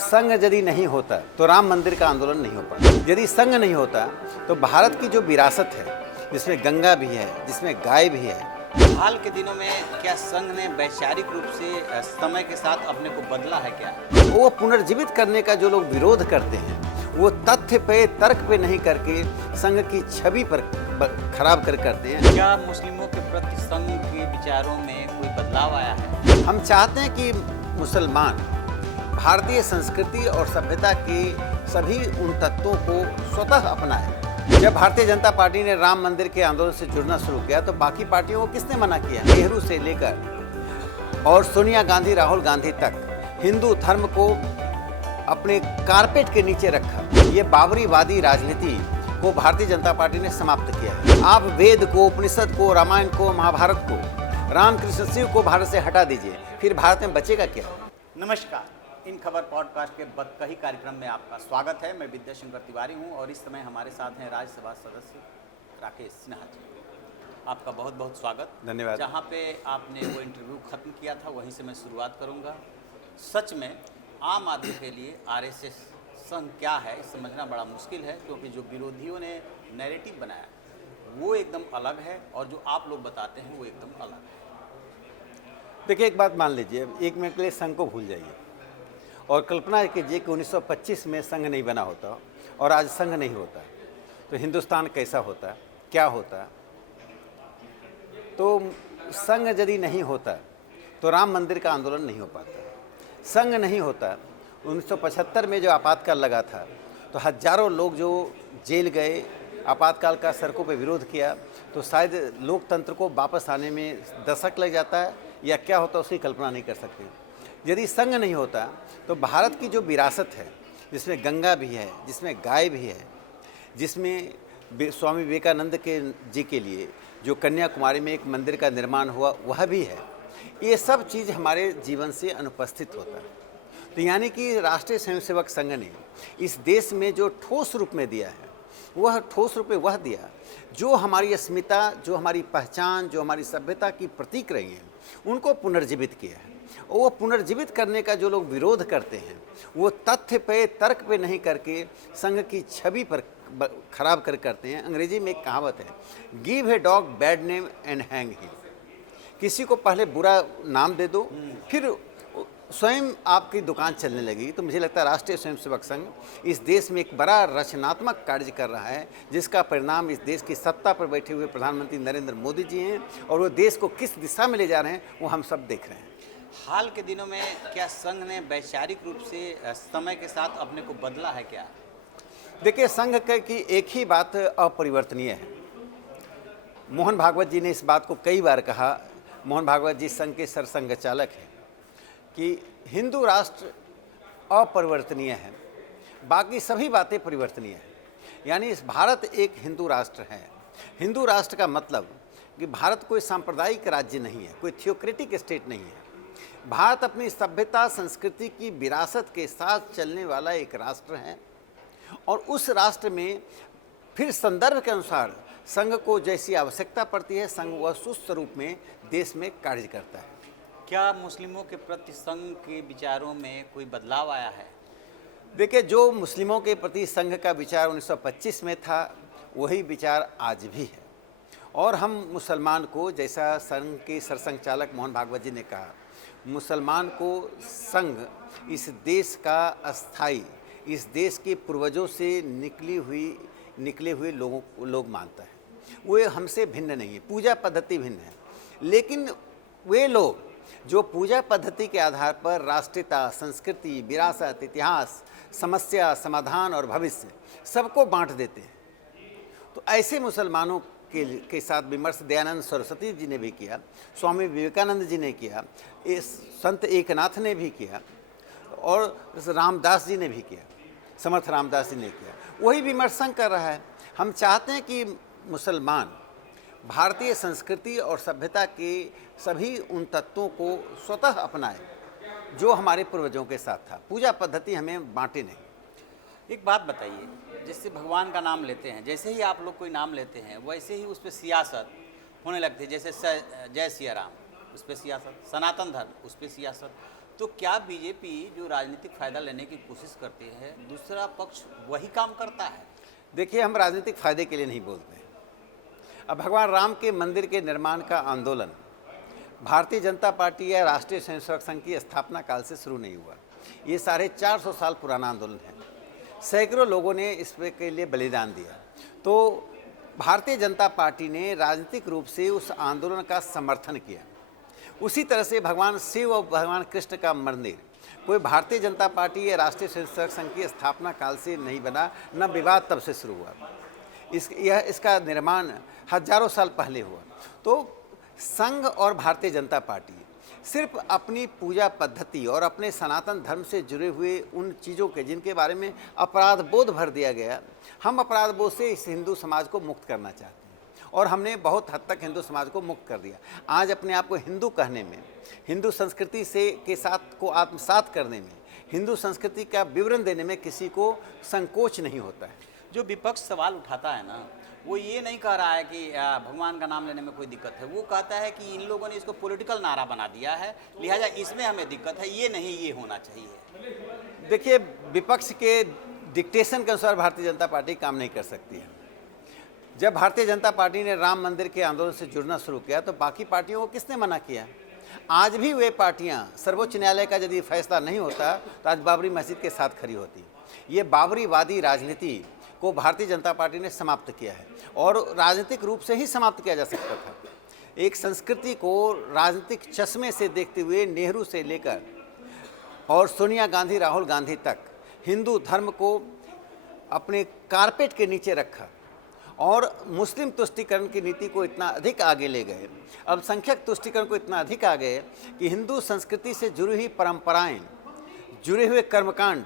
संघ यदि नहीं होता तो राम मंदिर का आंदोलन नहीं हो पाता। यदि संघ नहीं होता तो भारत की जो विरासत है, जिसमें गंगा भी है, जिसमें गाय भी है। हाल के दिनों में क्या संघ ने वैचारिक रूप से समय के साथ अपने को बदला है क्या? वो पुनर्जीवित करने का जो लोग विरोध करते हैं, वो तथ्य पे तर्क पे नहीं करके संघ की छवि पर खराब करते हैं। क्या मुस्लिमों के प्रति संघ के विचारों में कोई बदलाव आया है? हम चाहते हैं कि मुसलमान भारतीय संस्कृति और सभ्यता के सभी उन तत्वों को स्वतः अपनाएं। जब भारतीय जनता पार्टी ने राम मंदिर के आंदोलन से जुड़ना शुरू किया तो बाकी पार्टियों को किसने मना किया? नेहरू से लेकर और सोनिया गांधी, राहुल गांधी तक हिंदू धर्म को अपने कारपेट के नीचे रखा। ये बाबरीवादी राजनीति को भारतीय जनता पार्टी ने समाप्त किया है। आप वेद को, उपनिषद को, रामायण को, महाभारत को, रामकृष्ण शिव को भारत से हटा दीजिए, फिर भारत में बचेगा क्या? नमस्कार, इन खबर पॉडकास्ट के बतकही कार्यक्रम में आपका स्वागत है। मैं विद्याशंकर तिवारी हूं और इस समय हमारे साथ हैं राज्यसभा सदस्य राकेश सिन्हा जी। आपका बहुत बहुत स्वागत। धन्यवाद। जहां पे आपने वो इंटरव्यू खत्म किया था वहीं से मैं शुरुआत करूंगा। सच में आम आदमी के लिए आरएसएस संघ क्या है समझना बड़ा मुश्किल है, क्योंकि जो विरोधियों ने नैरेटिव बनाया वो एकदम अलग है और जो आप लोग बताते हैं वो एकदम अलग है। देखिए, एक बात मान लीजिए, एक मिनट के लिए संघ को भूल जाइए और कल्पना कीजिए कि 1925 में संघ नहीं बना होता और आज संघ नहीं होता तो हिंदुस्तान कैसा होता, क्या होता? तो संघ यदि नहीं होता तो राम मंदिर का आंदोलन नहीं हो पाता। संघ नहीं होता, 1975 में जो आपातकाल लगा था तो हजारों लोग जो जेल गए, आपातकाल का सड़कों पर विरोध किया, तो शायद लोकतंत्र को वापस आने में दशक लग जाता है या क्या होता उसकी कल्पना नहीं कर सकते। यदि संघ नहीं होता तो भारत की जो विरासत है, जिसमें गंगा भी है, जिसमें गाय भी है, जिसमें स्वामी विवेकानंद के जी के लिए जो कन्याकुमारी में एक मंदिर का निर्माण हुआ वह भी है, ये सब चीज़ हमारे जीवन से अनुपस्थित होता है। तो यानी कि राष्ट्रीय स्वयंसेवक संघ ने इस देश में जो ठोस रूप में दिया है, वह ठोस रूप में वह दिया जो हमारी अस्मिता, जो हमारी पहचान, जो हमारी सभ्यता की प्रतीक रही हैं, उनको पुनर्जीवित किया है। वो पुनर्जीवित करने का जो लोग विरोध करते हैं, वो तथ्य पे तर्क पे नहीं करके संघ की छवि पर खराब करते हैं। अंग्रेजी में एक कहावत है, give a dog bad name and hang him. किसी को पहले बुरा नाम दे दो, फिर स्वयं आपकी दुकान चलने लगी। तो मुझे लगता है राष्ट्रीय स्वयंसेवक संघ इस देश में एक बड़ा रचनात्मक कार्य कर रहा है, जिसका परिणाम इस देश की सत्ता पर बैठे हुए प्रधानमंत्री नरेंद्र मोदी जी हैं और वो देश को किस दिशा में ले जा रहे हैं वो हम सब देख रहे हैं। हाल के दिनों में क्या संघ ने वैचारिक रूप से समय के साथ अपने को बदला है क्या? देखिए, संघ की एक ही बात अपरिवर्तनीय है। मोहन भागवत जी ने इस बात को कई बार कहा। मोहन भागवत जी संघ के सरसंघ चालक हैं कि हिंदू राष्ट्र अपरिवर्तनीय है, बाकी सभी बातें परिवर्तनीय हैं। यानी इस भारत एक हिंदू राष्ट्र है। हिंदू राष्ट्र का मतलब कि भारत कोई सांप्रदायिक राज्य नहीं है, कोई थियोक्रेटिक स्टेट नहीं है। भारत अपनी सभ्यता, संस्कृति की विरासत के साथ चलने वाला एक राष्ट्र है और उस राष्ट्र में फिर संदर्भ के अनुसार संघ को जैसी आवश्यकता पड़ती है, संघ वह सुस्त रूप में देश में कार्य करता है। क्या मुस्लिमों के प्रति संघ के विचारों में कोई बदलाव आया है? देखिए, जो मुस्लिमों के प्रति संघ का विचार 1925 में था वही विचार आज भी है और हम मुसलमान को, जैसा संघ के सरसंघ चालक मोहन भागवत जी ने कहा, मुसलमान को संघ इस देश का अस्थाई, इस देश के पूर्वजों से निकले हुए लोग मानता है। वे हमसे भिन्न नहीं है, पूजा पद्धति भिन्न है, लेकिन वे लोग जो पूजा पद्धति के आधार पर राष्ट्रीयता, संस्कृति, विरासत, इतिहास, समस्या, समाधान और भविष्य सबको बांट देते हैं। तो ऐसे मुसलमानों के साथ विमर्श दयानंद सरस्वती जी ने भी किया, स्वामी विवेकानंद जी ने किया, इस संत एकनाथ ने भी किया और रामदास जी ने भी किया, समर्थ रामदास जी ने किया। वही विमर्श संघ कर रहा है। हम चाहते हैं कि मुसलमान भारतीय संस्कृति और सभ्यता के सभी उन तत्वों को स्वतः अपनाए जो हमारे पूर्वजों के साथ था। पूजा पद्धति हमें बांटे नहीं। एक बात बताइए, जैसे भगवान का नाम लेते हैं, जैसे ही आप लोग कोई नाम लेते हैं वैसे ही उस पर सियासत होने लगती है। जैसे जय सिया राम, उस पर सियासत, सनातन धर्म, उस पर सियासत। तो क्या बीजेपी जो राजनीतिक फायदा लेने की कोशिश करती है, दूसरा पक्ष वही काम करता है? देखिए, हम राजनीतिक फायदे के लिए नहीं बोलते हैं। अब भगवान राम के मंदिर के निर्माण का आंदोलन भारतीय जनता पार्टी या राष्ट्रीय स्वयंसेवक संघ की स्थापना काल से शुरू नहीं हुआ। ये 450 साल पुराना आंदोलन है। सैकड़ों लोगों ने इस के लिए बलिदान दिया। तो भारतीय जनता पार्टी ने राजनीतिक रूप से उस आंदोलन का समर्थन किया। उसी तरह से भगवान शिव और भगवान कृष्ण का मंदिर कोई भारतीय जनता पार्टी या राष्ट्रीय स्वयंसेवक संघ की स्थापना काल से नहीं बना, न विवाद तब से शुरू हुआ। इसका निर्माण हजारों साल पहले हुआ। तो संघ और भारतीय जनता पार्टी सिर्फ अपनी पूजा पद्धति और अपने सनातन धर्म से जुड़े हुए उन चीज़ों के जिनके बारे में अपराध बोध भर दिया गया, हम अपराध बोध से इस हिंदू समाज को मुक्त करना चाहते हैं और हमने बहुत हद तक हिंदू समाज को मुक्त कर दिया। आज अपने आप को हिंदू कहने में, हिंदू संस्कृति से के साथ को आत्मसात करने में, हिंदू संस्कृति का विवरण देने में किसी को संकोच नहीं होता है। जो विपक्ष सवाल उठाता है ना, वो ये नहीं कह रहा है कि भगवान का नाम लेने में कोई दिक्कत है। वो कहता है कि इन लोगों ने इसको पॉलिटिकल नारा बना दिया है, लिहाजा इसमें हमें दिक्कत है, ये नहीं, ये होना चाहिए। देखिए, विपक्ष के डिक्टेशन के अनुसार भारतीय जनता पार्टी काम नहीं कर सकती है। जब भारतीय जनता पार्टी ने राम मंदिर के आंदोलन से जुड़ना शुरू किया तो बाकी पार्टियों को किसने मना किया? आज भी वे पार्टियां, सर्वोच्च न्यायालय का यदि फैसला नहीं होता तो आज बाबरी मस्जिद के साथ खड़ी होती। ये बाबरीवादी राजनीति को भारतीय जनता पार्टी ने समाप्त किया है और राजनीतिक रूप से ही समाप्त किया जा सकता था। एक संस्कृति को राजनीतिक चश्मे से देखते हुए नेहरू से लेकर और सोनिया गांधी, राहुल गांधी तक हिंदू धर्म को अपने कारपेट के नीचे रखा और मुस्लिम तुष्टीकरण की नीति को इतना अधिक आगे ले गए, अल्पसंख्यक तुष्टीकरण को इतना अधिक आ गए कि हिंदू संस्कृति से जुड़ी हुई परंपराएं, जुड़े हुए कर्मकांड,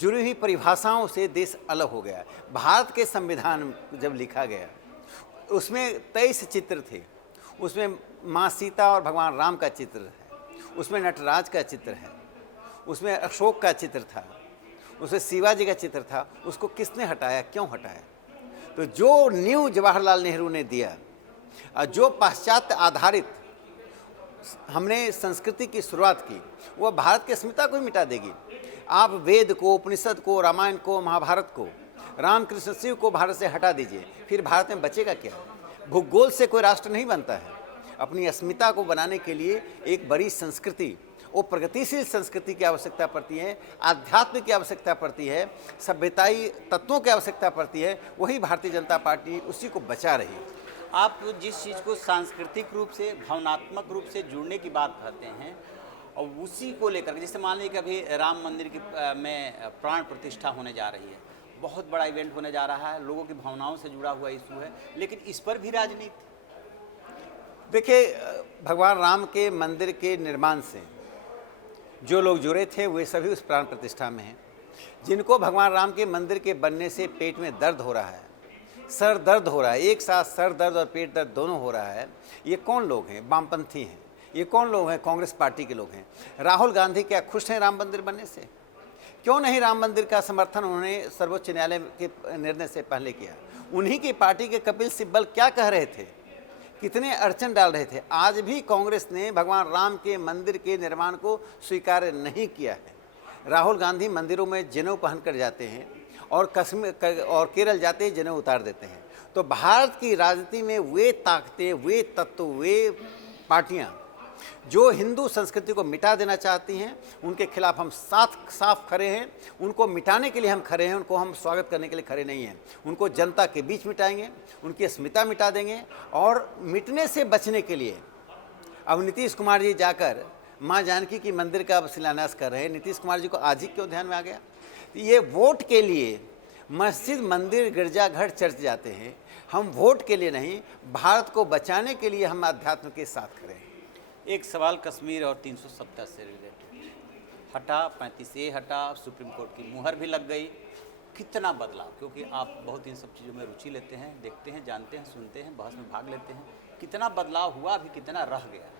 जुड़ी हुई परिभाषाओं से देश अलग हो गया। भारत के संविधान जब लिखा गया उसमें 23 चित्र थे। उसमें माँ सीता और भगवान राम का चित्र है, उसमें नटराज का चित्र है, उसमें अशोक का चित्र था, उसमें शिवाजी का चित्र था। उसको किसने हटाया, क्यों हटाया? तो जो न्यू जवाहरलाल नेहरू ने दिया और जो पाश्चात्य आधारित हमने संस्कृति की शुरुआत की, वह भारत की अस्मिता को ही मिटा देगी। आप वेद को, उपनिषद को, रामायण को, महाभारत को, रामकृष्ण शिव को भारत से हटा दीजिए, फिर भारत में बचेगा क्या? भूगोल से कोई राष्ट्र नहीं बनता है। अपनी अस्मिता को बनाने के लिए एक बड़ी संस्कृति, वो प्रगतिशील संस्कृति की आवश्यकता पड़ती है, आध्यात्म की आवश्यकता पड़ती है, सभ्यताई तत्वों की आवश्यकता पड़ती है। वही भारतीय जनता पार्टी उसी को बचा रही है। आप जिस चीज़ को सांस्कृतिक रूप से, भावनात्मक रूप से जुड़ने की बात करते हैं और उसी को लेकर, जैसे मान लीजिए कि अभी राम मंदिर की में प्राण प्रतिष्ठा होने जा रही है, बहुत बड़ा इवेंट होने जा रहा है, लोगों की भावनाओं से जुड़ा हुआ इशू है, लेकिन इस पर भी राजनीति। देखिए, भगवान राम के मंदिर के निर्माण से जो लोग जुड़े थे वे सभी उस प्राण प्रतिष्ठा में हैं। जिनको भगवान राम के मंदिर के बनने से पेट में दर्द हो रहा है, सर दर्द हो रहा है, एक साथ सर दर्द और पेट दर्द दोनों हो रहा है, ये कौन लोग हैं? वामपंथी हैं। ये कौन लोग हैं? कांग्रेस पार्टी के लोग हैं। राहुल गांधी क्या खुश हैं राम मंदिर बनने से? क्यों नहीं राम मंदिर का समर्थन उन्होंने सर्वोच्च न्यायालय के निर्णय से पहले किया? उन्हीं की पार्टी के कपिल सिब्बल क्या कह रहे थे, कितने अड़चन डाल रहे थे। आज भी कांग्रेस ने भगवान राम के मंदिर के निर्माण को स्वीकार नहीं किया है। राहुल गांधी मंदिरों में जनेऊ पहन कर जाते हैं और कश्मीर और केरल जाते ही जनेऊ उतार देते हैं। तो भारत की राजनीति में वे ताकतें, वे तत्व, वे पार्टियां जो हिंदू संस्कृति को मिटा देना चाहती हैं, उनके खिलाफ हम साफ खड़े हैं। उनको मिटाने के लिए हम खड़े हैं, उनको हम स्वागत करने के लिए खड़े नहीं हैं। उनको जनता के बीच मिटाएंगे, उनकी अस्मिता मिटा देंगे। और मिटने से बचने के लिए अब नीतीश कुमार जी जाकर माँ जानकी की मंदिर का शिलान्यास कर रहे हैं। नीतीश कुमार जी को आज ही क्यों ध्यान में आ गया? ये वोट के लिए मस्जिद, मंदिर, गिरजाघर, चर्च जाते हैं। हम वोट के लिए नहीं, भारत को बचाने के लिए हम अध्यात्म के साथ खड़े हैं। एक सवाल कश्मीर और 370 से रिलेटेड हटा, 35A हटा, सुप्रीम कोर्ट की मुहर भी लग गई। कितना बदलाव, क्योंकि आप बहुत इन सब चीज़ों में रुचि लेते हैं, देखते हैं, जानते हैं, सुनते हैं, बहस में भाग लेते हैं। कितना बदलाव हुआ, अभी कितना रह गया?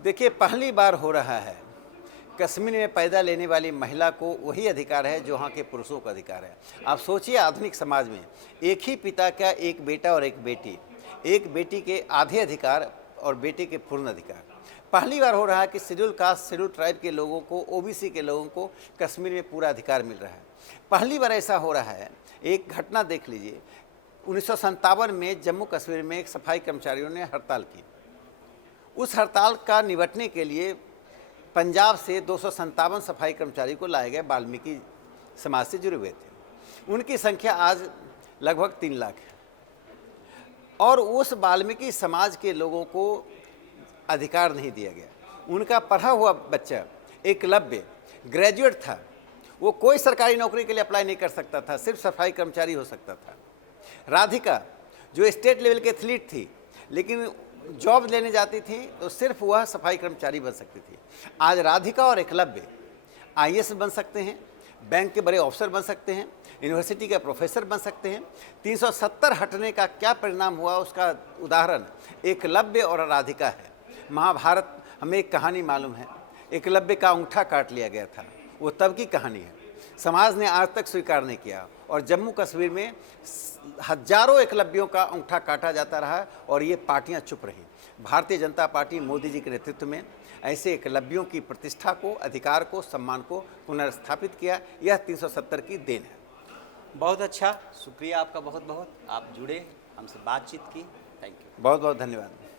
देखिए, पहली बार हो रहा है कश्मीर में पैदा लेने वाली महिला को वही अधिकार है जो वहाँ के पुरुषों का अधिकार है। आप सोचिए, आधुनिक समाज में एक ही पिता का एक बेटा और एक बेटी के आधे अधिकार और बेटे के पूर्ण अधिकार। पहली बार हो रहा है कि शेड्यूल कास्ट शेड्यूल ट्राइब के लोगों को, ओबीसी के लोगों को कश्मीर में पूरा अधिकार मिल रहा है। पहली बार ऐसा हो रहा है। एक घटना देख लीजिए, 1957 में जम्मू कश्मीर में एक सफाई कर्मचारियों ने हड़ताल की। उस हड़ताल का निपटने के लिए पंजाब से 257 सफाई कर्मचारी को लाए गए, वाल्मीकि समाज से जुड़े हुए थे। उनकी संख्या आज लगभग 3 लाख है। और उस वाल्मीकि समाज के लोगों को अधिकार नहीं दिया गया। उनका पढ़ा हुआ बच्चा एकलव्य ग्रेजुएट था, वो कोई सरकारी नौकरी के लिए अप्लाई नहीं कर सकता था, सिर्फ सफाई कर्मचारी हो सकता था। राधिका जो स्टेट लेवल के एथलीट थी, लेकिन जॉब लेने जाती थी तो सिर्फ वह सफाई कर्मचारी बन सकती थी। आज राधिका और एकलव्य आईएएस बन सकते हैं, बैंक के बड़े ऑफिसर बन सकते हैं, यूनिवर्सिटी के प्रोफेसर बन सकते हैं। 370 हटने का क्या परिणाम हुआ, उसका उदाहरण एकलव्य और राधिका है। महाभारत हमें एक कहानी मालूम है, एकलव्य का अंगूठा काट लिया गया था, वो तब की कहानी है। समाज ने आज तक स्वीकार नहीं किया और जम्मू कश्मीर में हजारों एकलव्यों का अंगूठा काटा जाता रहा और ये पार्टियां चुप रहीं। भारतीय जनता पार्टी मोदी जी के नेतृत्व में ऐसे एकलव्यों की प्रतिष्ठा को, अधिकार को, सम्मान को पुनर्स्थापित किया। यह 370 की देन है। बहुत अच्छा, शुक्रिया आपका बहुत बहुत। आप जुड़े, हमसे बातचीत की। Thank you. बहुत बहुत धन्यवाद।